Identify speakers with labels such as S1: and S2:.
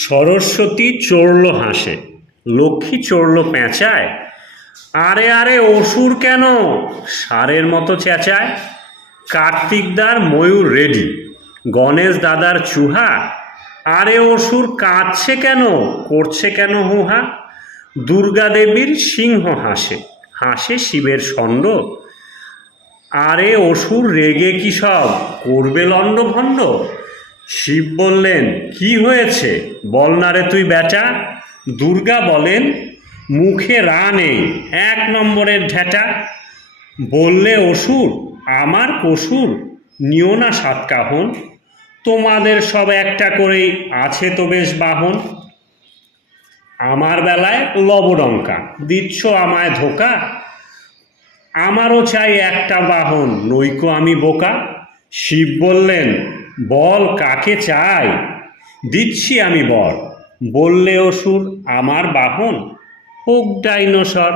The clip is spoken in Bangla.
S1: সরস্বতী চড়ল হাসে, লক্ষ্মী চড়ল পেঁচায়, আরে আরে অসুর কেন? সারের মতো চেঁচায়, কার্তিকদার ময়ূর রেডি, গণেশ দাদার চুহা, আরে অসুর কাঁদছে কেন? করছে কেন হুহা? দুর্গা দেবীর সিংহ হাসে হাসে শিবের ষণ্ড আরে অসুর রেগে কি সব? করবে লণ্ডভণ্ড? শিব বললেন, কি হয়েছে? বল না রে তুই বেটা। দুর্গা বলেন, মুখে রা নেই, এক নম্বরের ঢেটা। বললে, অসুর, আমার কসুর, নিও না সাত কাহন, তোমাদের সব একটা করেই আছে তো বেশ বাহন। আমার বেলায় লবডঙ্কা, দিচ্ছ আমায় ধোকা, আমারও চাই একটা বাহন নৈকো আমি বোকা। শিব বললেন বল কাকে চাই? দিচ্ছি আমি বল। বললে অসুর আমার বাহন? হোক ডাইনোসর।